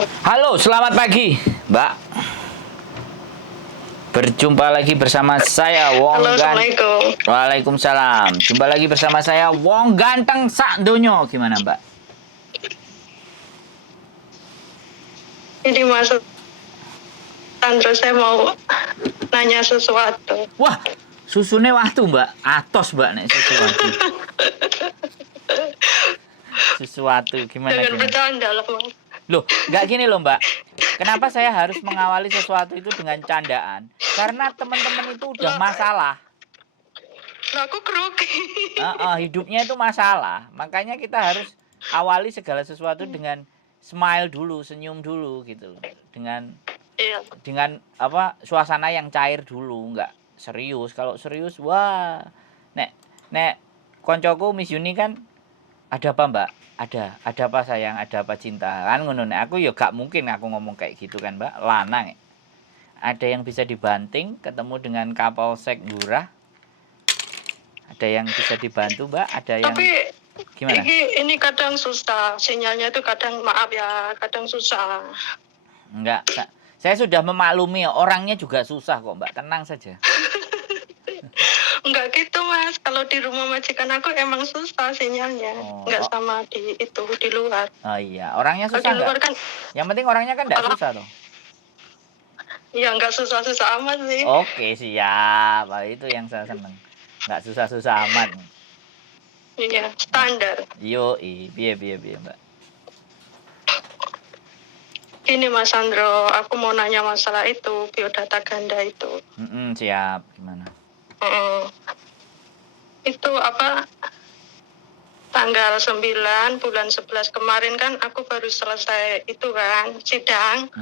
Halo, selamat pagi, Mbak. Berjumpa lagi bersama saya Wong Halo, Assalamualaikum. Waalaikumsalam. Jumpa lagi bersama saya Wong Ganteng sak donyo. Gimana, Mbak? Ini Mas Sandro, saya mau nanya sesuatu. Wah, susune waktu, Mbak. Atos, Mbak, nek sesuatu. Sesuatu gimana Jangan gimana? bercanda loh, Mas. Loh, nggak gini loh, Mbak. Kenapa saya harus mengawali sesuatu itu dengan candaan? Karena teman-teman itu udah masalah. Lah, aku grogi. Hidupnya itu masalah. Makanya kita harus awali segala sesuatu dengan smile dulu, senyum dulu gitu. Dengan Iya. suasana yang cair dulu, nggak serius. Kalau serius, wah, nek koncoku Miss Yuni kan ada apa, Mbak? Ada apa sayang? Ada apa cinta? Kan ngono. Nek aku ya gak mungkin aku ngomong kayak gitu kan, Mbak. Lanang. Ada yang bisa dibanting ketemu dengan Kapolsek Lurah. Ada yang bisa dibantu, Mbak. Ada yang Tapi gimana? ini kadang susah. Sinyalnya itu kadang, maaf ya, kadang susah. Enggak. Saya sudah memaklumi, orangnya juga susah kok, Mbak. Tenang saja. Enggak gitu, Mas. Kalau di rumah majikan aku emang susah sinyalnya. Enggak sama di luar. Oh iya, orangnya Kalau susah di luar enggak? kan, Yang penting orangnya kan enggak susah toh. ya enggak susah-susah amat sih. Oke, siap. Itu yang saya seneng. Enggak susah-susah amat. Iya, standar. Piye, Mbak. Gini Mas Sandro, aku mau nanya masalah itu, biodata ganda itu. Siap. Gimana? Itu apa, tanggal 9 bulan 11 kemarin kan aku baru selesai itu kan, sidang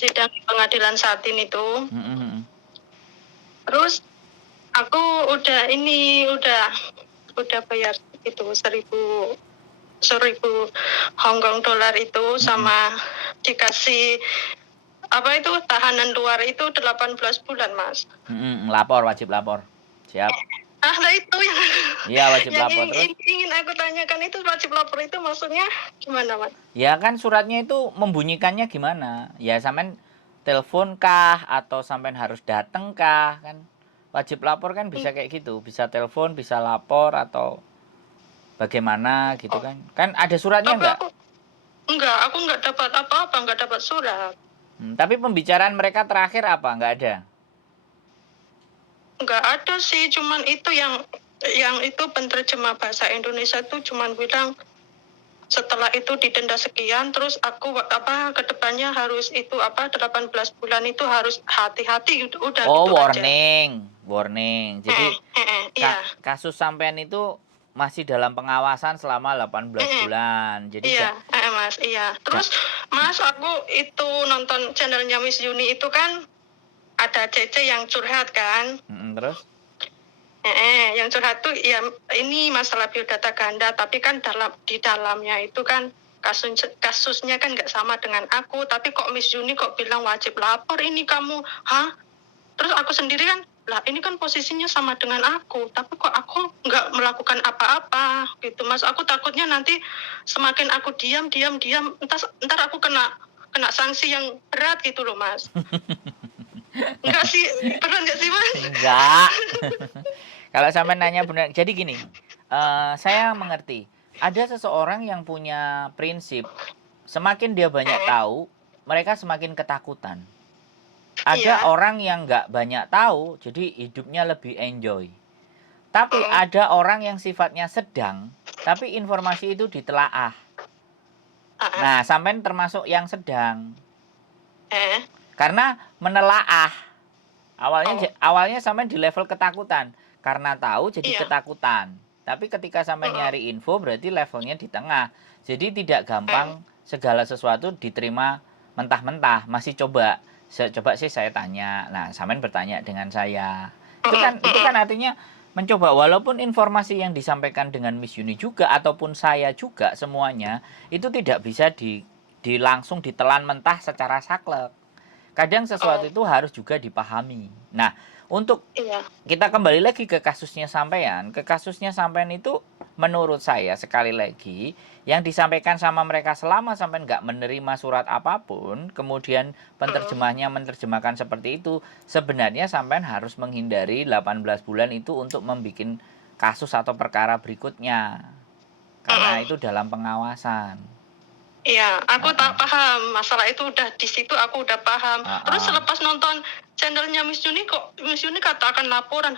di pengadilan Satin itu. Terus aku udah bayar itu 1.000 Hongkong dolar itu, sama dikasih apa itu tahanan luar itu 18 bulan, Mas. Wajib lapor. Siap. Lah itu yang Iya, wajib yang lapor. ingin aku tanyakan itu, wajib lapor itu maksudnya gimana, Mas? Ya kan suratnya itu membunyikannya gimana? Ya sampean telepon kah atau sampean harus dateng kah kan? Wajib lapor kan bisa kayak gitu, bisa telepon, bisa lapor atau bagaimana gitu kan? Kan ada suratnya enggak? Aku enggak dapat apa-apa, enggak dapat surat. Tapi pembicaraan mereka terakhir apa? Enggak ada? Enggak ada sih, cuman itu yang itu penerjemah bahasa Indonesia tuh cuman bilang setelah itu didenda sekian, terus aku kedepannya harus itu 18 bulan itu harus hati-hati gitu, udah gitu warning. Jadi kasus sampean itu masih dalam pengawasan selama 18 bulan. Jadi Mas, iya. Terus Mas, aku itu nonton channelnya Miss Yuni itu kan ada Cece yang curhat kan. Terus? Yang curhat tuh ya ini masalah biodata ganda, tapi kan di dalamnya itu kan kasusnya kan nggak sama dengan aku, tapi kok Miss Yuni kok bilang wajib lapor ini kamu, Terus aku sendiri kan, lah ini kan posisinya sama dengan aku, tapi kok aku nggak melakukan apa-apa gitu, Mas. Aku takutnya nanti semakin aku diam, ntar aku kena sanksi yang berat gitu loh, Mas. Enggak sih, berat nggak sih, Mas? Enggak. Kalau sampai nanya benar, jadi gini, saya mengerti. Ada seseorang yang punya prinsip, semakin dia banyak tahu, mereka semakin ketakutan. Ada orang yang nggak banyak tahu, jadi hidupnya lebih enjoy. Tapi ada orang yang sifatnya sedang, tapi informasi itu ditelaah. Nah, sampean termasuk yang sedang. Karena menelaah. Awalnya sampean di level ketakutan. Karena tahu jadi ketakutan. Tapi ketika sampai nyari info berarti levelnya di tengah. Jadi tidak gampang segala sesuatu diterima mentah-mentah. Masih coba sih saya tanya. Nah, sampean bertanya dengan saya. Itu kan artinya mencoba, walaupun informasi yang disampaikan dengan Miss Yuni juga ataupun saya juga semuanya itu tidak bisa langsung ditelan mentah secara saklek. Kadang sesuatu itu harus juga dipahami. Nah, Untuk Iya. kita kembali lagi ke kasusnya sampean. Ke kasusnya sampean itu menurut saya sekali lagi yang disampaikan sama mereka selama sampean nggak menerima surat apapun, kemudian penerjemahnya menerjemahkan seperti itu, sebenarnya sampean harus menghindari 18 bulan itu untuk membuat kasus atau perkara berikutnya. Karena itu dalam pengawasan. Iya, aku tak paham masalah itu, udah di situ aku udah paham. Terus selepas nonton channelnya Miss Yuni, kok Miss Yuni katakan laporan,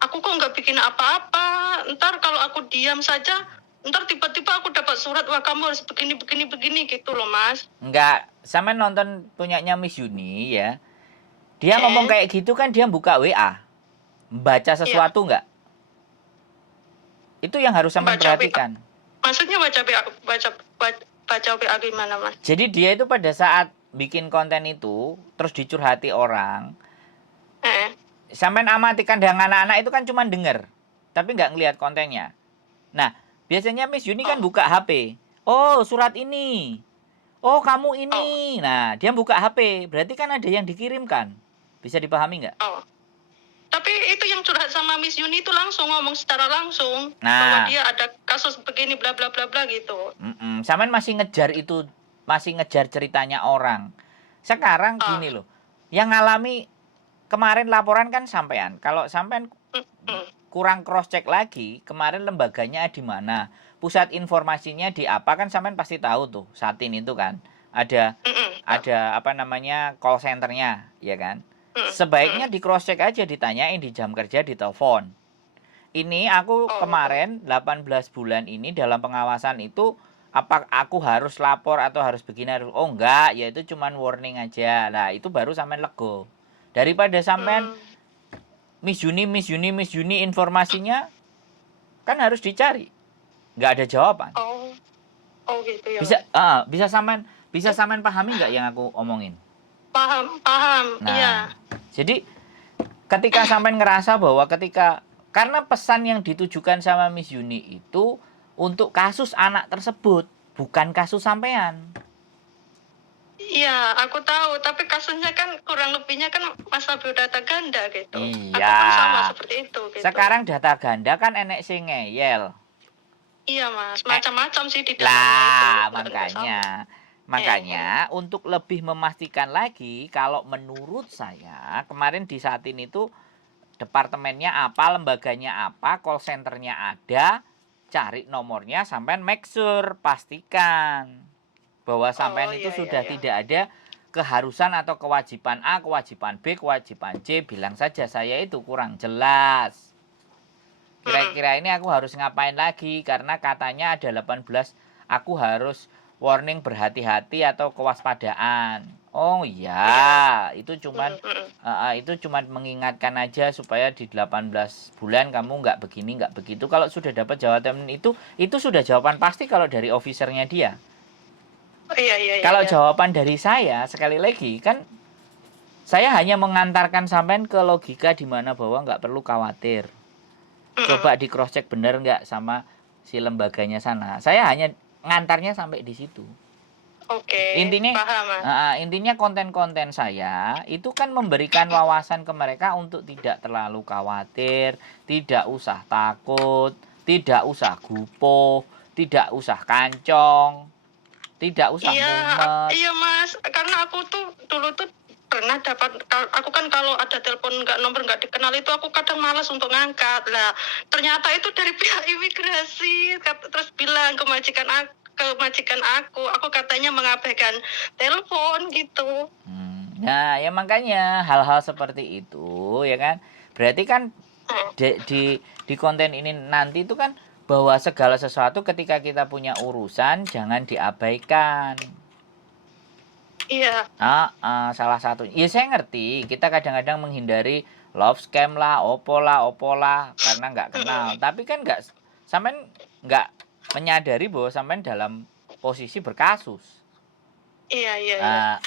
aku kok nggak bikin apa-apa. Ntar kalau aku diam saja, ntar tiba-tiba aku dapat surat, wah kamu harus begini gitu loh, Mas. Enggak, sama nonton punyanya Miss Yuni ya. Dia ngomong kayak gitu kan dia buka WA. Baca sesuatu enggak? Itu yang harus sama perhatikan. Maksudnya baca WA gimana, Mas? Jadi dia itu pada saat bikin konten itu terus dicurhati orang. Sampean amatikan dengan anak-anak itu kan cuma denger, tapi nggak ngelihat kontennya. Nah, biasanya Miss Yuni kan buka HP. Oh, surat ini. Oh, kamu ini. Nah, dia buka HP. Berarti kan ada yang dikirimkan. Bisa dipahami nggak? Tapi itu yang curhat sama Miss Yuni itu langsung ngomong secara langsung. Nah, bahwa dia ada kasus begini bla bla bla bla gitu. Sampean masih ngejar itu, masih ngejar ceritanya orang. Sekarang gini loh. Yang ngalami kemarin laporan kan sampean. Kalau sampean kurang cross check lagi, kemarin lembaganya di mana, pusat informasinya di apa kan sampean pasti tahu tuh. Satin itu kan ada apa namanya call centernya, ya kan? Sebaiknya di cross check aja, ditanyain di jam kerja, di telepon. Ini aku kemarin 18 bulan ini dalam pengawasan itu, apa aku harus lapor atau harus begini? Oh enggak, ya itu cuman warning aja. Nah itu baru sampean lego. Daripada sampean Miss Yuni informasinya kan harus dicari, nggak ada jawaban. Oh gitu ya. Bisa sampean pahami nggak yang aku omongin? Paham. Nah, Iya. Jadi ketika sampean ngerasa bahwa karena pesan yang ditujukan sama Miss Yuni itu untuk kasus anak tersebut, bukan kasus sampean. Iya, aku tahu. Tapi kasusnya kan kurang lebihnya kan masa biodata ganda gitu. Iya. Aku kan sama seperti itu. Gitu. Sekarang data ganda kan enek sing ngeyel. Iya Mas, macam-macam sih di dalamnya itu. Makanya untuk lebih memastikan lagi, kalau menurut saya kemarin di Satin itu departemennya apa, lembaganya apa, call centernya ada, cari nomornya, sampean make sure, pastikan bahwa sampean itu sudah tidak ada keharusan atau kewajiban A, kewajiban B, kewajiban C. Bilang saja saya itu kurang jelas. Kira-kira ini aku harus ngapain lagi, karena katanya ada 18, aku harus warning berhati-hati atau kewaspadaan. Oh iya, itu cuman mengingatkan aja supaya di 18 bulan kamu nggak begini, nggak begitu. Kalau sudah dapat jawaban itu sudah jawaban pasti kalau dari officernya dia. Iya. Kalau jawaban dari saya, sekali lagi kan saya hanya mengantarkan sampean ke logika di mana bahwa nggak perlu khawatir. Coba di cross check bener nggak sama si lembaganya sana. Saya hanya ngantarnya sampai di situ. Intinya konten-konten saya itu kan memberikan wawasan ke mereka untuk tidak terlalu khawatir, tidak usah takut, tidak usah gupoh, tidak usah kancong, tidak usah mumet. Iya Mas, karena aku tuh dulu tuh pernah dapat, aku kan kalau ada telepon nomor nggak dikenal itu aku kadang malas untuk ngangkat. Lah ternyata itu dari pihak imigrasi, terus bilang ke majikan aku katanya mengabaikan telepon gitu. Nah ya makanya hal-hal seperti itu ya kan, berarti kan di konten ini nanti itu kan bahwa segala sesuatu ketika kita punya urusan jangan diabaikan. Iya. Salah satu. Ya saya ngerti, kita kadang-kadang menghindari love scam lah, opo lah, karena nggak kenal. Tapi kan sampean nggak menyadari bahwa sampean dalam posisi berkasus. Iya.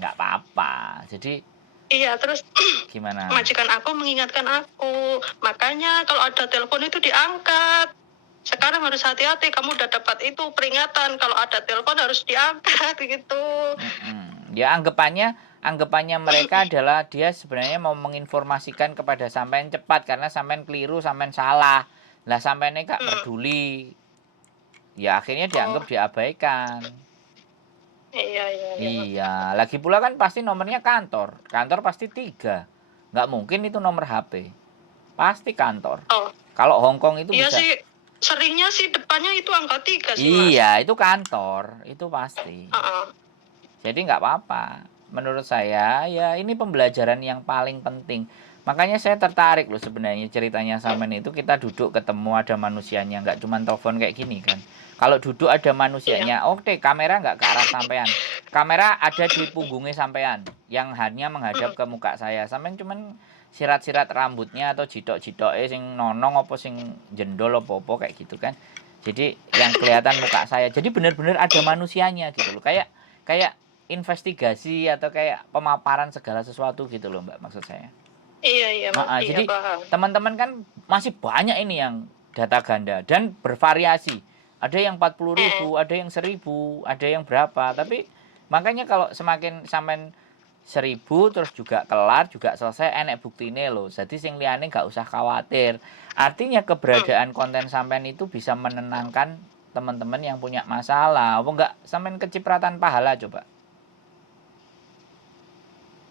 Nggak apa-apa. Jadi. Iya, terus gimana? Majikan aku mengingatkan aku, makanya kalau ada telepon itu diangkat. Sekarang harus hati-hati, kamu udah dapat itu peringatan, kalau ada telepon harus diangkat gitu. Ya anggapannya anggapannya mereka adalah dia sebenarnya mau menginformasikan kepada sampean cepat karena sampean keliru, sampean salah. Lah sampean gak peduli. Ya akhirnya dianggap Oh, diabaikan. iya, iya, iya. Iya, lagi pula kan pasti nomornya kantor. Kantor pasti 3. Nggak mungkin itu nomor HP. Pasti kantor. Oh, Kalau Hongkong itu iya bisa. sih, seringnya sih depannya itu angka 3 sih, Mas. Iya, itu kantor. Itu pasti. Heeh. Jadi nggak apa-apa. Menurut saya, ya ini pembelajaran yang paling penting. Makanya saya tertarik loh sebenarnya ceritanya Samen itu kita duduk ketemu ada manusianya. Nggak cuma telepon kayak gini kan. Kalau duduk ada manusianya, oke kamera nggak ke arah sampean. Kamera ada di punggungnya sampean. Yang hanya menghadap ke muka saya. Sampean cuman sirat-sirat rambutnya atau jidok-jidoknya sing nonong apa sing jendol apa kayak gitu kan. Jadi yang kelihatan muka saya. Jadi benar-benar ada manusianya gitu loh. Kayak investigasi atau kayak pemaparan segala sesuatu gitu loh Mbak maksud saya. Iya, iya, Mas. Nah, Iya, jadi paham. teman-teman kan masih banyak ini yang data ganda dan bervariasi. Ada yang 40.000, ada yang 1.000, ada yang berapa. Tapi makanya kalau semakin sampai 1.000 terus juga kelar juga selesai enek buktine loh. Jadi sing liyane nggak usah khawatir. Artinya keberadaan konten sampean itu bisa menenangkan teman-teman yang punya masalah. Apa enggak sampean kecipratan pahala coba?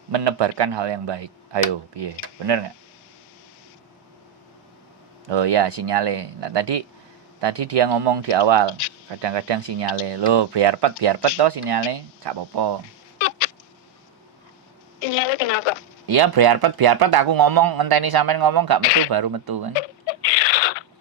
Menebarkan hal yang baik. Ayo, piye? Bener nggak? Oh ya, sinyale. Nah, tadi dia ngomong di awal, kadang-kadang sinyale. Loh, biar pet toh sinyale. Gak apa-apa. Sinyalnya kenapa? Iya, biar pet aku ngomong, ngenteni sampean ngomong gak metu baru metu kan.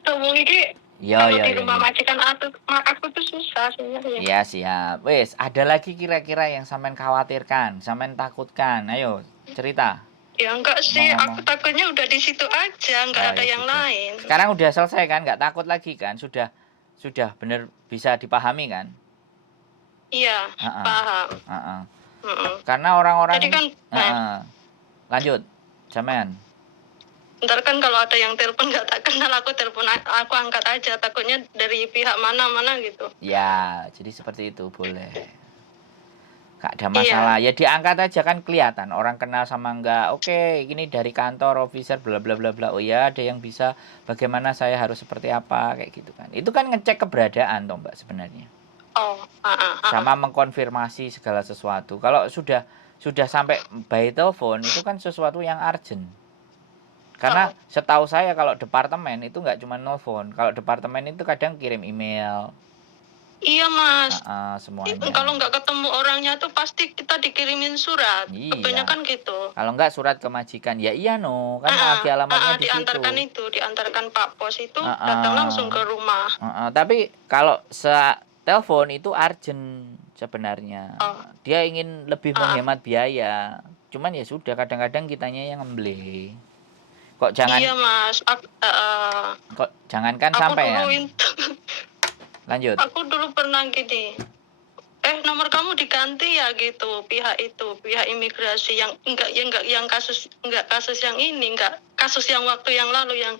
Hubung ini Iya, kalau iya, di iya. rumah majikan aku tuh susah sinyalnya. Iya, siap. Wes, ada lagi kira-kira yang sampean khawatirkan, sampean takutkan. Ayo, cerita. Ya enggak sih, Ngomong-ngomong. aku takutnya udah di situ aja, enggak Oh, ada ya yang sudah. lain. Sekarang udah selesai kan? Nggak takut lagi kan? Sudah benar bisa dipahami kan? Iya, Heeh, paham. heeh. Mm-mm. Karena orang-orang Jadi kan, heeh. Lanjut, sampean. ntar kan kalau ada yang telepon nggak tak kenal, aku angkat aja, takutnya dari pihak mana gitu. Ya, jadi seperti itu boleh. Gak ada masalah. Ya diangkat aja kan kelihatan orang kenal sama enggak. Oke, ini dari kantor officer bla bla bla bla. Oh ya, ada yang bisa bagaimana saya harus seperti apa kayak gitu kan. Itu kan ngecek keberadaan toh Mbak sebenarnya. Oh, Sama mengkonfirmasi segala sesuatu. Kalau sudah sampai by telepon itu kan sesuatu yang urgent. Karena setahu saya kalau departemen itu nggak cuma nelfon. Kalau departemen itu kadang kirim email. Iya Mas. Semuanya. Kalau nggak ketemu orangnya tuh pasti kita dikirimin surat. Iya. Kebanyakan gitu. Kalau nggak surat ke majikan, ya iya no, kan lagi alamatnya di situ. Diantarkan Pak Pos itu datang langsung ke rumah. Tapi kalau telepon itu urgent sebenarnya. Dia ingin lebih menghemat biaya. Cuman ya sudah kadang-kadang kitanya yang ngemble. Kok jangan? Iya Mas. Kok jangankan sampai ya. Lanjut. Aku dulu pernah gini. Nomor kamu diganti ya gitu, pihak imigrasi yang kasus yang ini, enggak kasus yang waktu yang lalu yang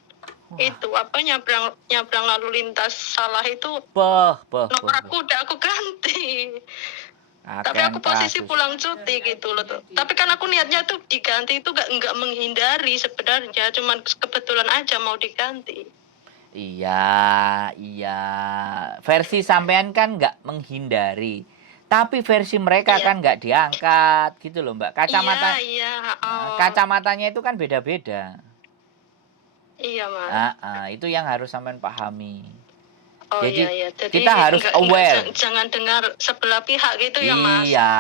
itu apa nyabrang lalu lintas salah itu. Nomor aku ganti. Tapi aku posisi pulang cuti gitu loh tuh. Tapi kan aku niatnya tuh diganti itu enggak menghindari sebenarnya, cuman kebetulan aja mau diganti. Iya. Versi sampean kan nggak menghindari. Tapi versi mereka kan nggak diangkat gitu loh Mbak. Kacamatanya itu kan beda-beda. Iya Mas. Itu yang harus sampean pahami. Jadi kita harus aware. Jangan dengar sebelah pihak gitu ya Mas. Iya,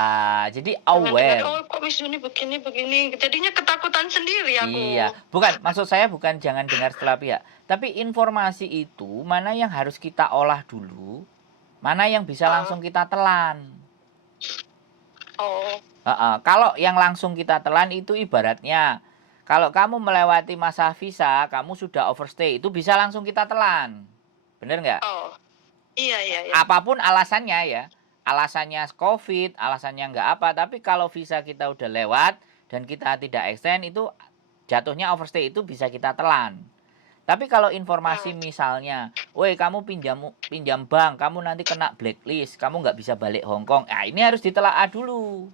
jadi aware. Kok Miss Juni begini. Jadinya ketakutan sendiri aku. Iya, maksud saya bukan jangan dengar sebelah pihak. Tapi informasi itu mana yang harus kita olah dulu, mana yang bisa langsung kita telan. Kalau yang langsung kita telan itu ibaratnya, kalau kamu melewati masa visa, kamu sudah overstay, itu bisa langsung kita telan. Bener nggak? Iya. Apapun alasannya ya. Alasannya COVID, alasannya nggak apa. Tapi kalau visa kita udah lewat dan kita tidak extend, itu jatuhnya overstay itu bisa kita telan. Tapi kalau informasi misalnya, woi kamu pinjam bank, kamu nanti kena blacklist, kamu nggak bisa balik Hong Kong. Ini harus ditelaah dulu.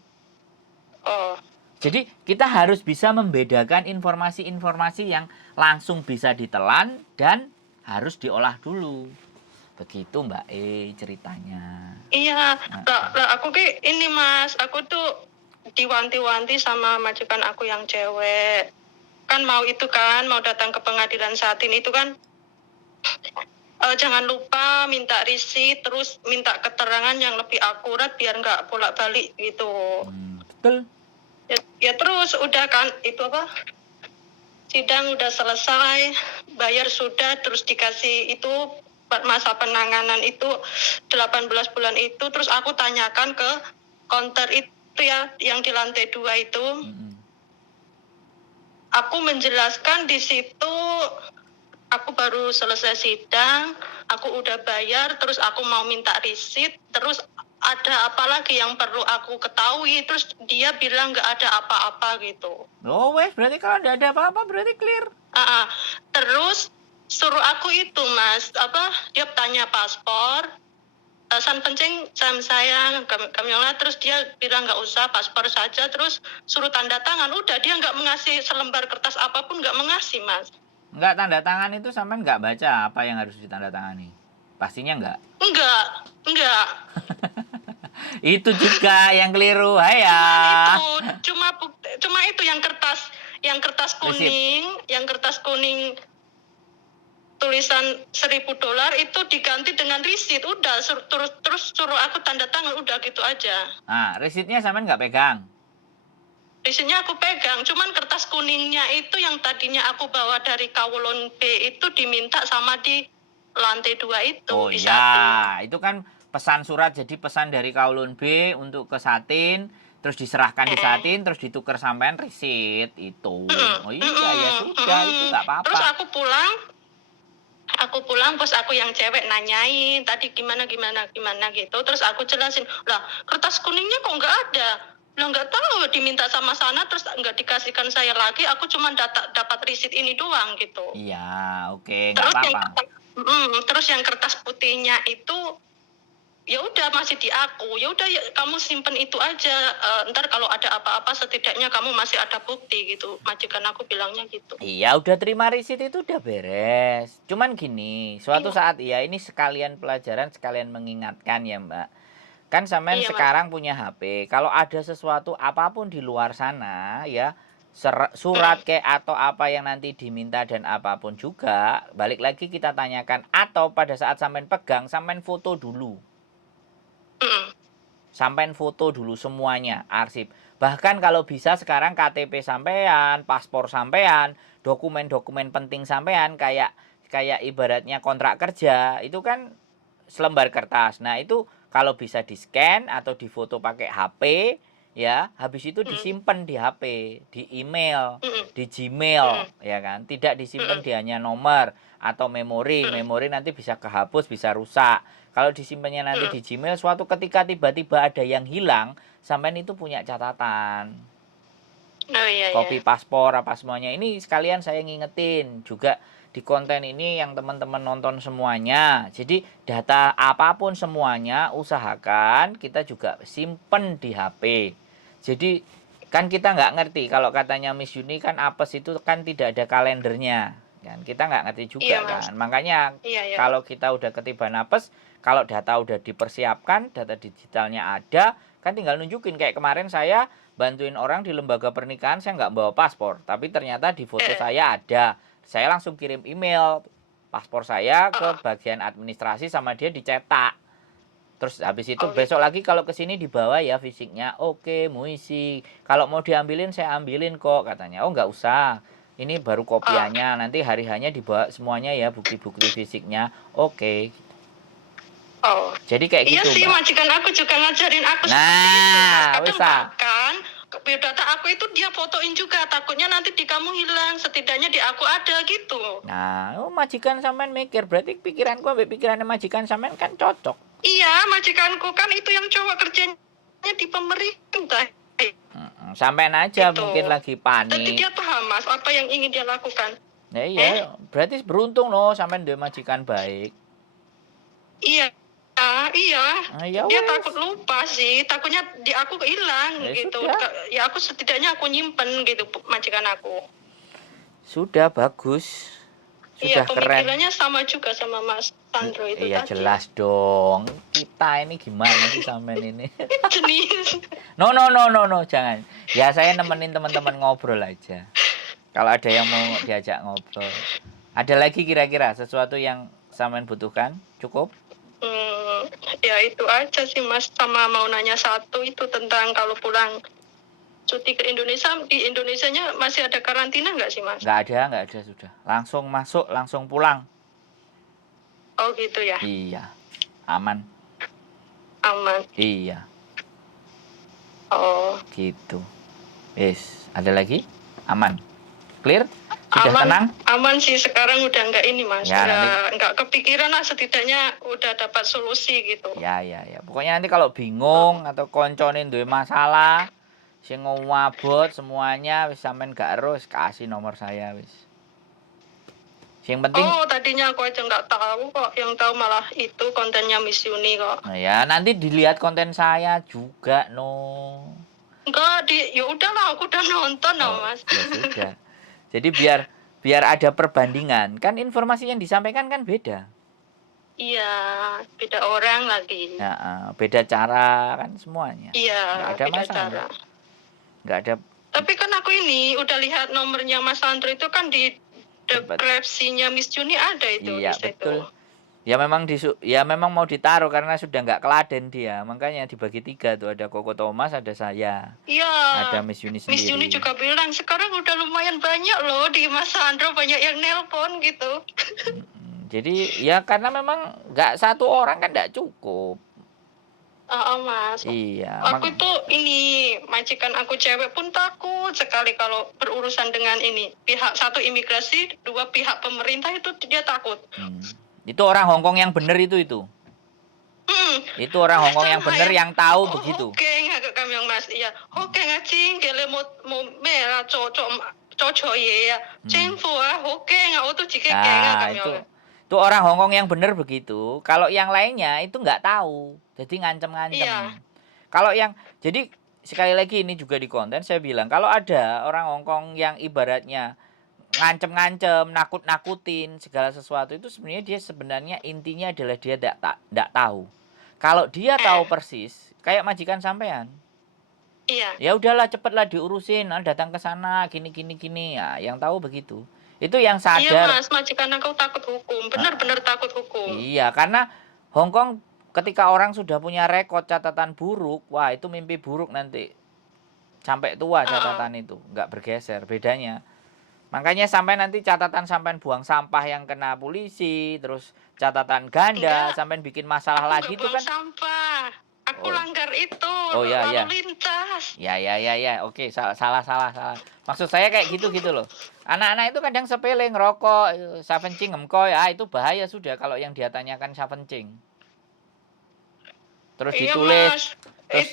Oh, Jadi kita harus bisa membedakan informasi-informasi yang langsung bisa ditelan dan harus diolah dulu. Begitu Mbak ceritanya. iya. Nah, Lah aku ki ini Mas, aku tuh diwanti-wanti sama majikan aku yang cewek. Kan mau datang ke pengadilan Satin itu kan jangan lupa minta risit, terus minta keterangan yang lebih akurat biar nggak bolak-balik gitu. betul. Ya terus udah kan itu apa? Sidang udah selesai, bayar sudah, terus dikasih itu masa penanganan itu 18 bulan itu, terus aku tanyakan ke counter itu ya, yang di lantai 2 itu. Aku menjelaskan di situ, aku baru selesai sidang, aku udah bayar, terus aku mau minta risit, terus ada apa lagi yang perlu aku ketahui, terus dia bilang nggak ada apa-apa gitu. Oh wes, berarti kalau nggak ada apa-apa berarti clear. Terus suruh aku itu Mas, dia tanya paspor, san penting saya Kamiola, terus dia bilang nggak usah, paspor saja, terus suruh tanda tangan, udah dia nggak mengasih selembar kertas apapun, nggak mengasih Mas. Nggak tanda tangan itu sampean nggak baca apa yang harus ditanda-tangani? Pastinya nggak? Enggak. Itu juga yang keliru, ya. Cuma itu yang kertas kuning, yang kertas kuning tulisan $1.000 itu diganti dengan risit, udah terus suruh aku tanda tangan, udah gitu aja. Nah, risitnya sampean nggak pegang? Risitnya aku pegang, cuman kertas kuningnya itu yang tadinya aku bawa dari Kawulon B itu diminta sama di lantai 2 itu. Oh di iya, itu kan pesan surat, jadi pesan dari Kawulon B untuk ke Satin, terus diserahkan di Satin, terus ditukar sampean risit itu. Oh iya, ya sudah, itu nggak apa-apa. Terus aku pulang, bos aku yang cewek nanyain tadi gimana gitu, terus aku jelasin, lah kertas kuningnya kok nggak ada, lah nggak tahu, diminta sama sana terus nggak dikasihkan saya lagi, aku cuma dapat risit ini doang gitu. Iya, oke, nggak apa-apa. Terus yang kertas putihnya itu ya udah masih di aku, ya udah ya, kamu simpen itu aja, ntar kalau ada apa-apa setidaknya kamu masih ada bukti gitu, majikan aku bilangnya gitu. Iya, udah terima risit itu udah beres. Cuman gini, suatu saat ya ini sekalian pelajaran, sekalian mengingatkan ya Mbak. Kan sampean sekarang punya HP, kalau ada sesuatu apapun di luar sana ya, surat kayak atau apa yang nanti diminta dan apapun juga, balik lagi kita tanyakan, atau pada saat sampean pegang, sampean foto dulu. Sampean foto dulu semuanya, arsip. Bahkan kalau bisa sekarang KTP sampean, paspor sampean, dokumen-dokumen penting sampean kayak ibaratnya kontrak kerja, itu kan selembar kertas. Nah, itu kalau bisa di-scan atau difoto pakai HP, ya, habis itu disimpan di HP, di email, di Gmail, ya kan? Tidak disimpan di hanya nomor atau memori. Memori nanti bisa kehapus, bisa rusak. Kalau disimpannya nanti di Gmail, suatu ketika tiba-tiba ada yang hilang, sampean itu punya catatan. Oh iya, Kopi paspor apa semuanya. Ini sekalian saya ngingetin juga di konten ini yang teman-teman nonton semuanya. Jadi data apapun semuanya usahakan kita juga simpen di HP. Jadi kan kita nggak ngerti kalau katanya Miss Yuni kan apes itu kan tidak ada kalendernya. Kan kita nggak ngerti juga kan. Makanya kalau kita udah ketiban apes, kalau data udah dipersiapkan, data digitalnya ada, kan tinggal nunjukin. Kayak kemarin saya bantuin orang di lembaga pernikahan, saya nggak bawa paspor, tapi ternyata di foto saya ada. Saya langsung kirim email paspor saya ke bagian administrasi sama dia dicetak. Terus habis itu besok lagi kalau kesini dibawa ya fisiknya. Oke, muisi. Kalau mau diambilin saya ambilin kok katanya. Oh nggak usah. Ini baru kopiannya. Nanti hari-harinya dibawa semuanya ya bukti-bukti fisiknya. Oke. Jadi kayak iya gitu. Iya sih, Mbak. majikan aku juga ngajarin aku nah, seperti itu. Bahkan biodata aku itu dia fotoin juga, takutnya nanti di kamu hilang, setidaknya di aku ada gitu. Nah, majikan sampean mikir, berarti pikiranku sampai pikirannya majikan sampean kan cocok. Iya, majikanku kan itu yang cowok kerjanya di pemerintah. Sampean aja gitu. Mungkin lagi panik. Tapi dia paham Mas apa yang ingin dia lakukan. Ya iya, berarti beruntung loh sampean duwe majikan baik. Iya, Iya. Ya Dia wes. takut lupa sih, takutnya di aku hilang Ya gitu. sudah. Ya aku setidaknya aku nyimpen gitu majikan aku. Sudah bagus. Iya, Sudah keren. pemikirannya sama juga sama Mas Sandro itu Iya tadi. jelas dong. Kita ini gimana sih sampean ini? Jenis. No no no no no jangan. Ya saya nemenin teman-teman ngobrol aja. Kalau ada yang mau diajak ngobrol. Ada lagi kira-kira sesuatu yang sampean butuhkan? Cukup? Ya itu aja sih Mas. Sama mau nanya satu itu tentang kalau pulang cuti ke Indonesia, di Indonesianya masih ada karantina nggak sih Mas? Nggak ada sudah. Langsung masuk, langsung pulang. Oh gitu ya, Iya. Aman. aman. Iya, Oh, gitu. Ada lagi? Aman. Clear? Sudah aman, tenang? aman sih sekarang udah nggak ini Mas. Ya, nanti Nggak kepikiran lah, setidaknya udah dapat solusi gitu. ya. Pokoknya nanti kalau bingung atau konconin duwe masalah, sing ngomabot semuanya wis sampean gak ero wis kasih nomor saya wis. Sing penting Oh, tadinya aku aja nggak tahu kok. Yang tahu malah itu kontennya Miss Yuni kok. nah ya nanti dilihat konten saya juga no. Enggak, ya udahlah, aku udah nonton loh Mas. Ya sudah. Jadi biar ada perbandingan. Kan informasi yang disampaikan kan beda. Iya, beda orang lagi. Nah, beda cara kan semuanya. Iya, Nggak ada beda masalah. cara. Nggak ada Tapi kan aku ini udah lihat nomornya Mas Sandro itu kan di deskripsinya Miss Juni ada itu. Iya Bisa betul. Itu. Ya memang mau ditaruh karena sudah nggak keladen dia. Makanya dibagi 3 tuh, ada Koko Thomas, ada saya, Iya. ada Miss Yuni Miss sendiri. Yuni juga bilang sekarang udah lumayan banyak loh di Mas Sandro, banyak yang nelpon gitu. Jadi ya karena memang nggak satu orang kan nggak cukup. Mas. Iya. Aku itu ini majikan aku cewek pun takut sekali kalau berurusan dengan ini pihak satu imigrasi, dua pihak pemerintah itu dia takut. Itu orang Hongkong yang bener itu. Itu orang Hongkong yang bener yang tahu begitu. Oke, ngagak kami yang Mas. Iya. Oke ngacing kele mau merah cocok ya. Cengfu oke ngau tuh jika Nah, itu orang Hongkong yang bener begitu. Kalau yang lainnya itu nggak tahu. Jadi ngancem-ngancem. Iya. Jadi sekali lagi ini juga di konten saya bilang kalau ada orang Hongkong yang ibaratnya ngancem-ngancem, nakut-nakutin segala sesuatu itu sebenarnya intinya adalah dia tidak tahu. Kalau dia tahu persis, kayak majikan sampean. Iya. Ya udahlah cepatlah diurusin, datang ke sana gini. Ya, yang tahu begitu. Itu yang sadar. Iya Mas, majikan aku takut hukum, benar-benar takut hukum. Iya, karena Hongkong ketika orang sudah punya rekod catatan buruk, wah itu mimpi buruk nanti. Sampai tua catatan itu, nggak bergeser. Bedanya. Makanya sampai nanti catatan sampai buang sampah yang kena polisi, terus catatan ganda, sampai bikin masalah lagi itu kan. Sampah. Aku langgar itu. Lalu lintas. Ya. Oke, salah. Maksud saya kayak gitu loh. Anak-anak itu kadang sepele ngerokok, savencing ngemkoy, itu bahaya sudah kalau yang dia tanyakan savencing. Terus ditulis. Mas. Terus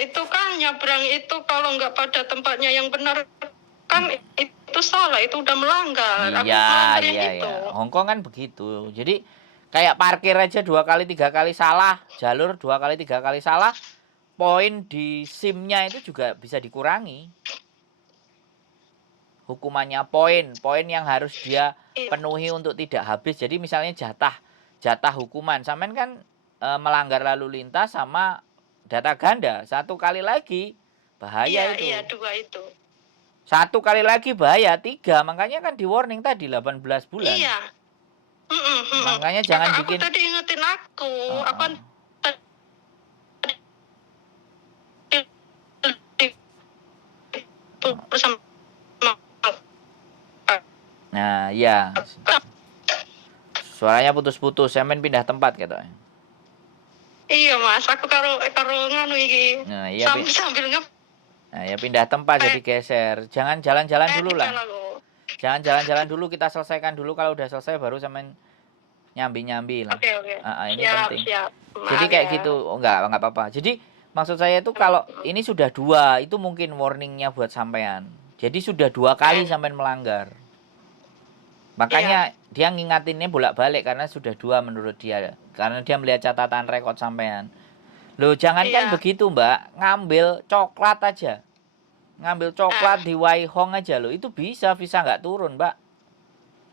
itu kan nyabrang itu kalau nggak pada tempatnya yang benar kan itu salah, itu udah melanggar. Iya. Hongkong kan begitu. Jadi kayak parkir aja 2 kali 3 kali salah, jalur 2 kali 3 kali salah, poin di SIM-nya itu juga bisa dikurangi. Hukumannya poin yang harus dia penuhi untuk tidak habis. Jadi misalnya jatah hukuman, sampean kan melanggar lalu lintas sama data ganda 1 kali lagi bahaya itu. Iya, 2 itu. 1 kali lagi bahaya 3, makanya kan di warning tadi 18 bulan. Iya. Makanya jangan aku bikin. Tadi ingetin aku, apa bersama. Nah, iya. Suaranya putus-putus, saya main pindah tempat gitu. Iya Mas, aku karo nganu iki. Nah, iya. Sambil Nah, ya pindah tempat jadi geser. Jangan jalan-jalan dulu lah. Jangan jalan-jalan dulu, kita selesaikan dulu. Kalau udah selesai baru sampean nyambi-nyambi lah. Oke. Ini penting. Siap. Jadi kayak gitu. Enggak apa-apa. Jadi maksud saya itu kalau ini sudah 2, itu mungkin warningnya buat sampean. Jadi sudah 2 kali sampean melanggar. Makanya dia ngingatinnya bolak-balik karena sudah 2 menurut dia. karena dia melihat catatan rekod sampean. Loh, jangankan Iya. begitu, Mbak, ngambil coklat aja. Ngambil Ah, coklat di Waihong aja loh, itu bisa visa nggak turun, Mbak.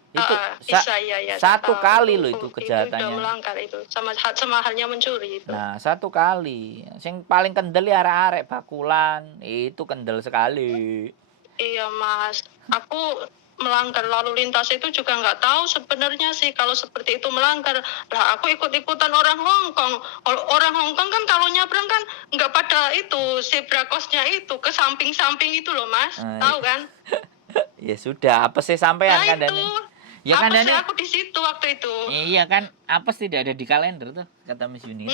Itu bisa ya ya satu tahu kali loh itu itu udah kejahatannya. melanggar itu sama halnya mencuri itu. Nah, satu kali. Yang paling kendel ya arek-arek bakulan, itu kendel sekali. Iya Mas, aku melanggar lalu lintas itu juga nggak tahu sebenarnya sih kalau seperti itu melanggar. Lah aku ikut-ikutan orang Hong Kong. Kalau orang Hong Kong kan kalau nyabrang kan nggak pada itu zebra crossnya itu ke samping-samping itu loh Mas, Eh, tahu kan? ya sudah, apa sih sampean Nah itu, kandane? Ya apa sih kandane, aku di situ waktu itu? iya kan, apes tidak ada di kalender tuh, kata Miss Yuni.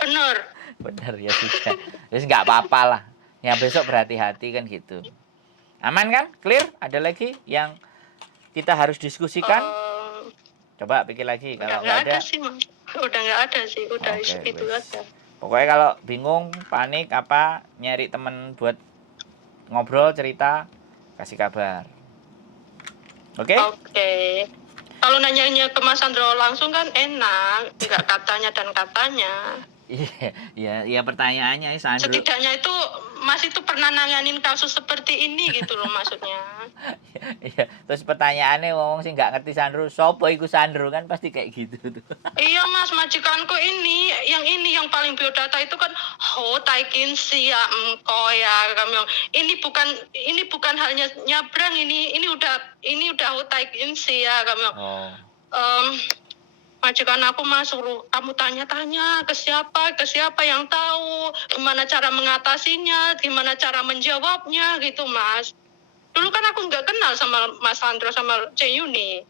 Bener. Bener, ya sudah. Terus nggak apa-apa lah. Ya besok berhati-hati kan gitu. Aman kan? Clear? Ada lagi yang kita harus diskusikan? Eh, Coba pikir lagi. udah Kalau nggak nggak ada, ada sih Mas, udah nggak ada sih, udah oke, itu wes. aja. Pokoknya kalau bingung, panik apa, nyari temen buat ngobrol, cerita, kasih kabar. Oke? Oke. Kalau nanyanya ke Mas Sandro langsung kan enak, nggak katanya dan katanya. Iya, ya, ya pertanyaannya Sandro. Setidaknya itu Mas itu pernah nanganin kasus seperti ini gitu loh maksudnya. Iya, terus pertanyaannya ngomong sih nggak ngerti Sandro, sopo iku Sandro kan pasti kayak gitu tuh. Iya Mas, majikanku ini yang paling biodata itu kan Ho Taikin si ya engko ya kami bilang, ini bukan hanya nyabrang ini udah Ho Taikin si ya kami bilang. Oh. Em, Majikan aku masuk, kamu tanya-tanya ke siapa yang tahu, gimana cara mengatasinya, gimana cara menjawabnya gitu Mas. Dulu kan aku nggak kenal sama Mas Sandro sama Ceyuni.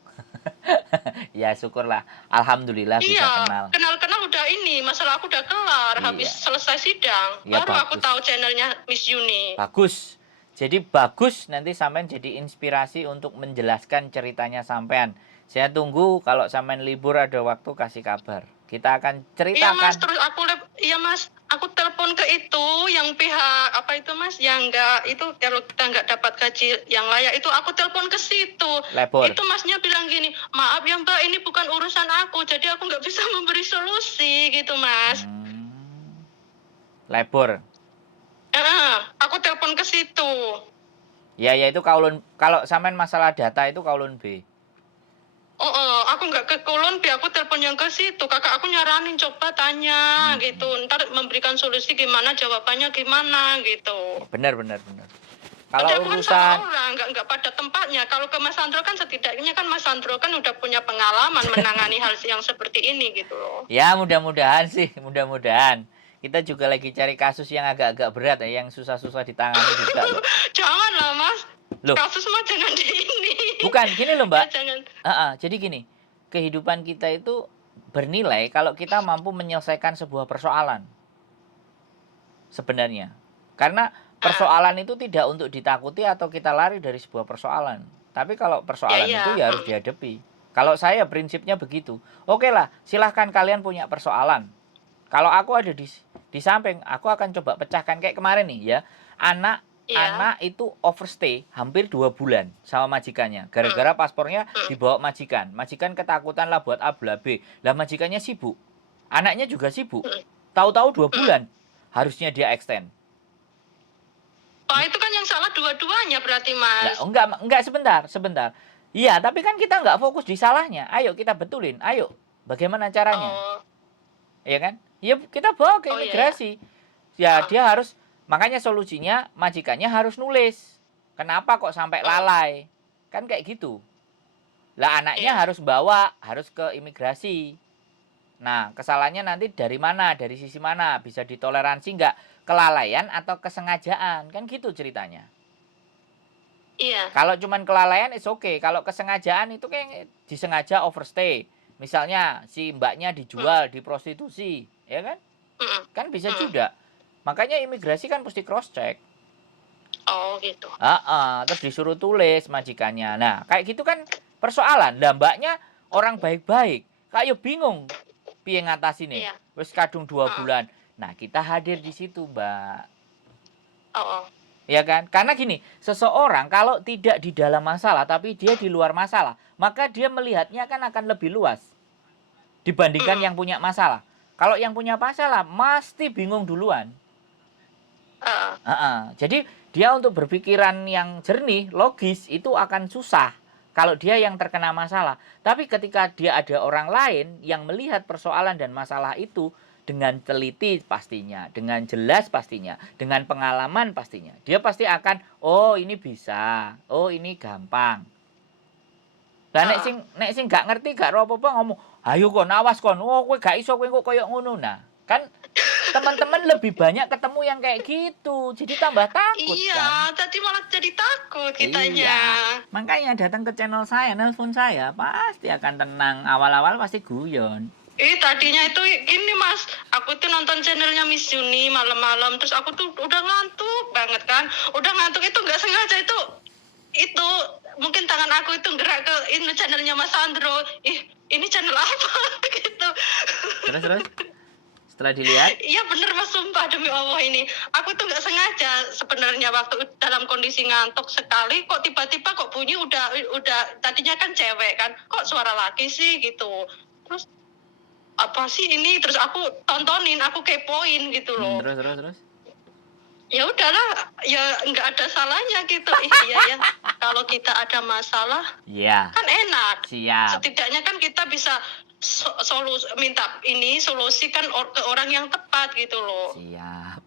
Ya syukurlah, alhamdulillah bisa Iya, kenal. kenal-kenal udah ini, masalah aku udah kelar, habis Iya. selesai sidang. Ya, Baru aku bagus. tahu channelnya Miss Yuni. Bagus. Jadi bagus nanti sampean jadi inspirasi untuk menjelaskan ceritanya sampean. Saya tunggu kalau sampean libur ada waktu kasih kabar. Kita akan Iya ceritakan. Mas, terus aku telepon ke itu yang pihak apa itu Mas, yang enggak itu kalau kita nggak dapat gaji yang layak itu aku telepon ke situ. Lebor. Itu Masnya bilang gini, maaf ya Mbak, ini bukan urusan aku, jadi aku nggak bisa memberi solusi gitu Mas. Lebor. Aku telepon ke situ. Ya itu kalau sampean masalah data itu kaulun B. Aku nggak ke Kulon, aku telepon yang ke situ. Kakak aku nyaranin coba tanya gitu. Ntar memberikan solusi gimana, jawabannya gimana gitu. Benar. Kalau Padahal aku kan sama urusan orang, nggak pada tempatnya. Kalau ke Mas Sandro kan setidaknya kan Mas Sandro kan udah punya pengalaman menangani hal yang seperti ini gitu loh. ya mudah-mudahan sih, mudah-mudahan. Kita juga lagi cari kasus yang agak-agak berat ya, yang susah-susah ditangani juga loh. Janganlah Mas. Loh. Kasus mah jangan di ini. Bukan, gini loh Mbak. Ya, jangan. Jadi gini, kehidupan kita itu bernilai kalau kita mampu menyelesaikan sebuah persoalan. Sebenarnya. Karena persoalan itu tidak untuk ditakuti atau kita lari dari sebuah persoalan. Tapi kalau persoalan itu ya harus dihadapi. Kalau saya prinsipnya begitu. Oke lah, silahkan kalian punya persoalan. Kalau aku ada di samping, aku akan coba pecahkan kayak kemarin nih ya. Anak itu overstay hampir 2 bulan sama majikannya. Gara-gara paspornya dibawa majikan. Majikan ketakutan lah buat A bla B. Lah majikannya sibuk. Anaknya juga sibuk. Tahu-tahu 2 bulan. Harusnya dia extend. Oh, itu kan yang salah dua-duanya berarti Mas. Lah, enggak sebentar. Iya, tapi kan kita enggak fokus di salahnya. Ayo kita betulin. Ayo. Bagaimana caranya? Iya kan? Ya kita bawa ke imigrasi. Ya dia harus, makanya solusinya majikannya harus nulis. Kenapa kok sampai lalai? Kan kayak gitu. Lah anaknya harus bawa, harus ke imigrasi. Nah, kesalahannya nanti dari mana? Dari sisi mana? Bisa ditoleransi enggak? Kelalaian atau kesengajaan? Kan gitu ceritanya. Iya. Kalau cuman kelalaian it's okay. Kalau kesengajaan itu kayak disengaja overstay. Misalnya si mbaknya dijual, diprostitusi, ya kan? Kan bisa juga. Makanya imigrasi kan mesti cross check. Oh gitu. Terus disuruh tulis majikannya. Nah, kayak gitu kan persoalan. Lah mbaknya orang baik-baik. Kayak bingung piye ngatasinnya. Wis kadung 2 bulan. Nah, kita hadir di situ, Mbak. Ya kan? Karena gini, seseorang kalau tidak di dalam masalah tapi dia di luar masalah, maka dia melihatnya kan akan lebih luas. dibandingkan yang punya masalah. Kalau yang punya masalah mesti bingung duluan. Jadi dia untuk berpikiran yang jernih, logis itu akan susah kalau dia yang terkena masalah. Tapi ketika dia ada orang lain yang melihat persoalan dan masalah itu dengan teliti pastinya, dengan jelas pastinya, dengan pengalaman pastinya, dia pasti akan, oh ini bisa, oh ini gampang. Lah nek sing gak ngerti gak ro apa-apa ngomong, ayo kon awas kon, oh kowe gak iso kowe kok koyo ngono. Nah, kan teman-teman lebih banyak ketemu yang kayak gitu, jadi tambah takut kan. Tadi malah jadi takut kitanya. Iya. Makanya datang ke channel saya, nelpon saya, pasti akan tenang. Awal-awal pasti guyon. Tadinya itu gini Mas, aku tuh nonton channelnya Miss Juni malam-malam, terus aku tuh udah ngantuk banget kan, udah ngantuk itu nggak sengaja itu mungkin tangan aku itu gerak ke ini channelnya Mas Sandro, ini channel apa gitu. Terus setelah dilihat, iya bener Mas, sumpah demi Allah ini aku tuh nggak sengaja sebenarnya, waktu dalam kondisi ngantuk sekali kok tiba-tiba kok bunyi udah tadinya kan cewek kan, kok suara laki sih gitu, terus apa sih ini, terus aku tontonin, aku kepoin gitu loh. Terus Ya udahlah, ya nggak ada salahnya gitu. Iya ya, kalau kita ada masalah iya, kan enak. siap. Setidaknya kan kita bisa minta ini solusi kan ke orang yang tepat gitu loh. Siap.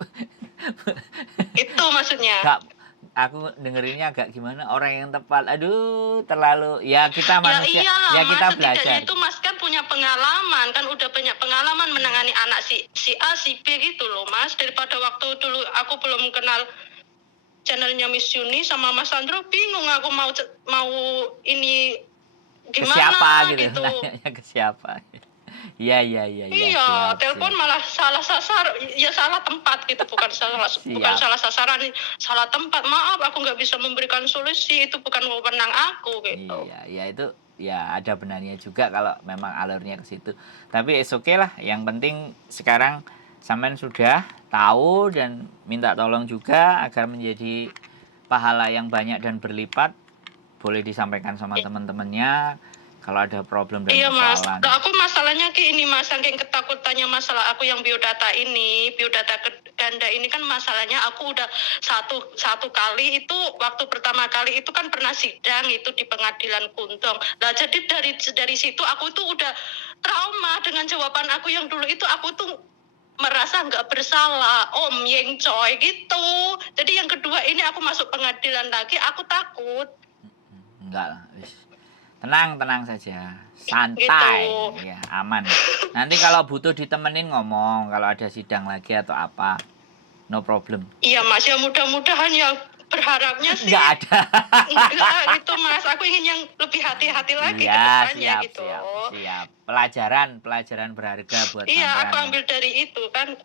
Itu maksudnya. Gak, aku dengerinnya agak gimana, orang yang tepat, aduh terlalu, ya kita manusia, iyalah, ya kita Mas, belajar. setidaknya itu Mas kan punya pengalaman, kan udah banyak pengalaman menangani anak si A, si B gitu loh Mas, daripada waktu dulu aku belum kenal channelnya Miss Juni sama Mas Sandro, bingung aku mau ini Ke gimana siapa gitu, gitu. nanyanya ke siapa. Iya. Siap, Telepon malah salah sasar, ya salah tempat gitu, bukan salah sasaran, salah tempat. Maaf, aku nggak bisa memberikan solusi, itu bukan wewenang aku gitu. Iya, itu ya ada benarnya juga kalau memang alurnya ke situ. Tapi okay lah, yang penting sekarang sampean sudah tahu dan minta tolong juga agar menjadi pahala yang banyak dan berlipat. Boleh disampaikan sama teman-temannya kalau ada problem dan Iya Mas, persoalan. aku masalahnya ini Mas, saking ketakutannya masalah aku yang biodata ganda ini kan masalahnya aku udah satu kali itu, waktu pertama kali itu kan pernah sidang itu di pengadilan Kuntong. Nah jadi dari situ aku tuh udah trauma dengan jawaban aku yang dulu itu, aku tuh merasa nggak bersalah, Yeng coy gitu. Jadi yang kedua ini aku masuk pengadilan lagi, aku takut. Enggak lah, tenang saja, santai gitu. Ya aman. Nanti kalau butuh ditemenin ngomong kalau ada sidang lagi atau apa, no problem. Iya Mas, ya mudah-mudahan ya, berharapnya sih nggak ada. enggak gitu Mas, aku ingin yang lebih hati-hati lagi ke depannya gitu. Siap. Pelajaran berharga buat iya, sampean. aku ambil dari itu kan,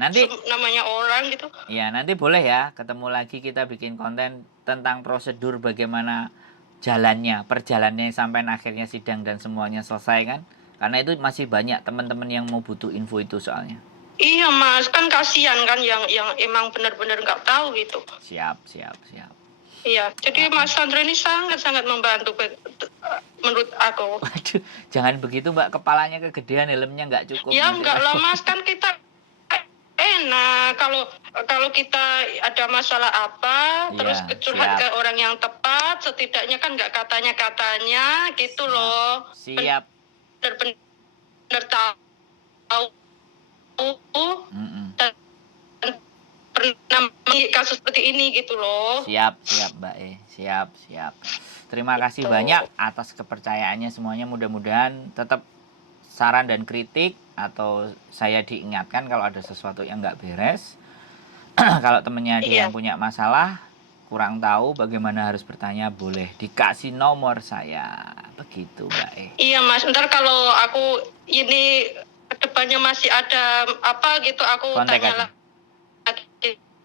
nanti namanya orang gitu. Iya, nanti boleh ya ketemu lagi, kita bikin konten tentang prosedur bagaimana perjalanannya sampai akhirnya sidang dan semuanya selesai kan, karena itu masih banyak teman-teman yang mau butuh info itu soalnya. Iya Mas, kan kasihan kan yang emang benar-benar nggak tahu gitu. Siap. Iya, jadi Mas Sandro ini sangat membantu menurut aku. Waduh, jangan begitu Mbak, kepalanya kegedean, helmnya nggak cukup. Ya enggak lah Mas, kan kita enak kalau kita ada masalah apa, terus curhat ke orang yang tepat, setidaknya kan nggak katanya gitu loh. Siap. Benar tahu dan pernah kasus seperti ini gitu loh. Siap Mbak siap. Terima kasih banyak atas kepercayaannya semuanya. Mudah-mudahan tetap saran dan kritik atau saya diingatkan kalau ada sesuatu yang nggak beres. Kalau temennya dia yang punya masalah, kurang tahu bagaimana harus bertanya, boleh dikasih nomor saya. Begitu Mbak Iya Mas, ntar kalau aku ini kedepannya masih ada apa gitu, aku kontak tanya lagi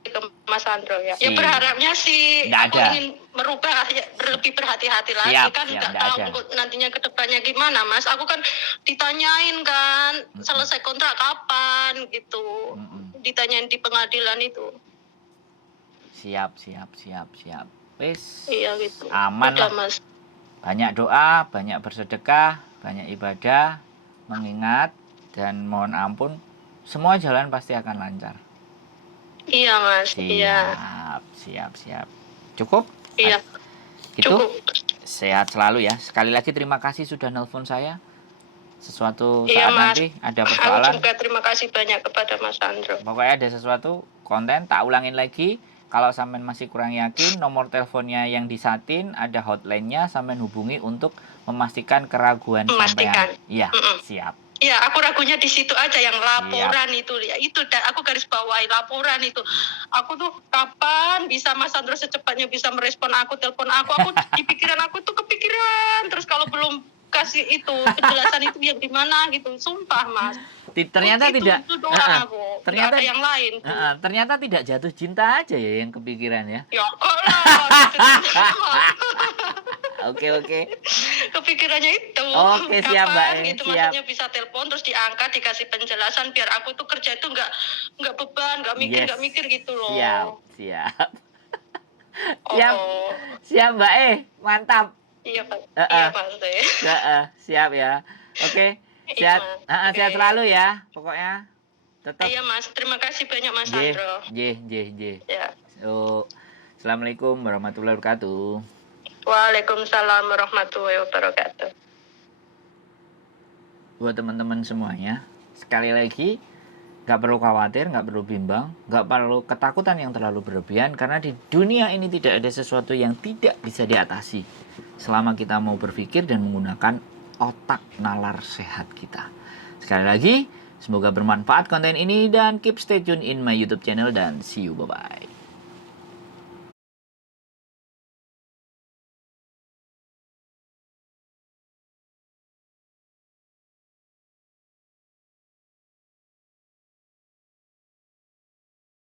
ke Mas Sandro ya. Ya Siap. berharapnya sih Nggak aku ada. ingin merubah, lebih berhati-hati lagi. Kan nggak tahu nantinya kedepannya gimana Mas. Aku kan ditanyain kan selesai kontrak kapan gitu. Ditanyain di pengadilan itu. Siap. Wis. Iya gitu. Aman udah, lah. Mas. Banyak doa, banyak bersedekah, banyak ibadah. mengingat, dan mohon ampun, semua jalan pasti akan lancar. Iya Mas, iya. Siap. Cukup? Iya, Gitu? cukup. Sehat selalu ya. Sekali lagi terima kasih sudah nelpon saya. Sesuatu Iya saat Mas, nanti ada aku persoalan, juga terima kasih banyak kepada Mas Sandro. pokoknya ada sesuatu konten, tak ulangin lagi. Kalau sampean masih kurang yakin, nomor teleponnya yang disatin, ada hotline-nya, sampean hubungi untuk memastikan keraguan Memastikan. sampean. Iya, Mm-mm. siap. Ya, aku ragunya di situ aja yang laporan itu ya. Itu aku garis bawahi laporan itu. Aku tuh kapan bisa Mas Sandro secepatnya bisa merespon aku, telepon aku. Aku di pikiran aku tuh kepikiran. Terus kalau belum kasih itu penjelasan itu yang di mana gitu. Sumpah, Mas. Ternyata tidak. Itu doang aku. Ternyata nggak ada yang lain tuh. ternyata tidak jatuh cinta aja ya yang kepikiran ya. Ya kok lah. Oke. Kepikirannya itu. Oke, siap, Mbak. Gitu, Siap. maksudnya bisa telepon terus diangkat dikasih penjelasan biar aku tuh kerja itu nggak beban, nggak mikir, Yes. nggak mikir gitu loh. Siap. Oh. Siap, Mbak. Mantap. Iya Pak. Heeh. Iya Pak. Siap ya. Oke. Iya, Sehat. Mas. Sehat Oke. selalu ya. Pokoknya tetap. Iya Mas, terima kasih banyak Mas Sandro. J. Ya. So, Assalamualaikum warahmatullahi wabarakatuh. Waalaikumsalam warahmatullahi wabarakatuh. Buat teman-teman semuanya, sekali lagi, nggak perlu khawatir, nggak perlu bimbang, nggak perlu ketakutan yang terlalu berlebihan, karena di dunia ini tidak ada sesuatu yang tidak bisa diatasi selama kita mau berpikir dan menggunakan otak nalar sehat kita. Sekali lagi, semoga bermanfaat konten ini dan keep stay tune in my YouTube channel dan see you, bye-bye.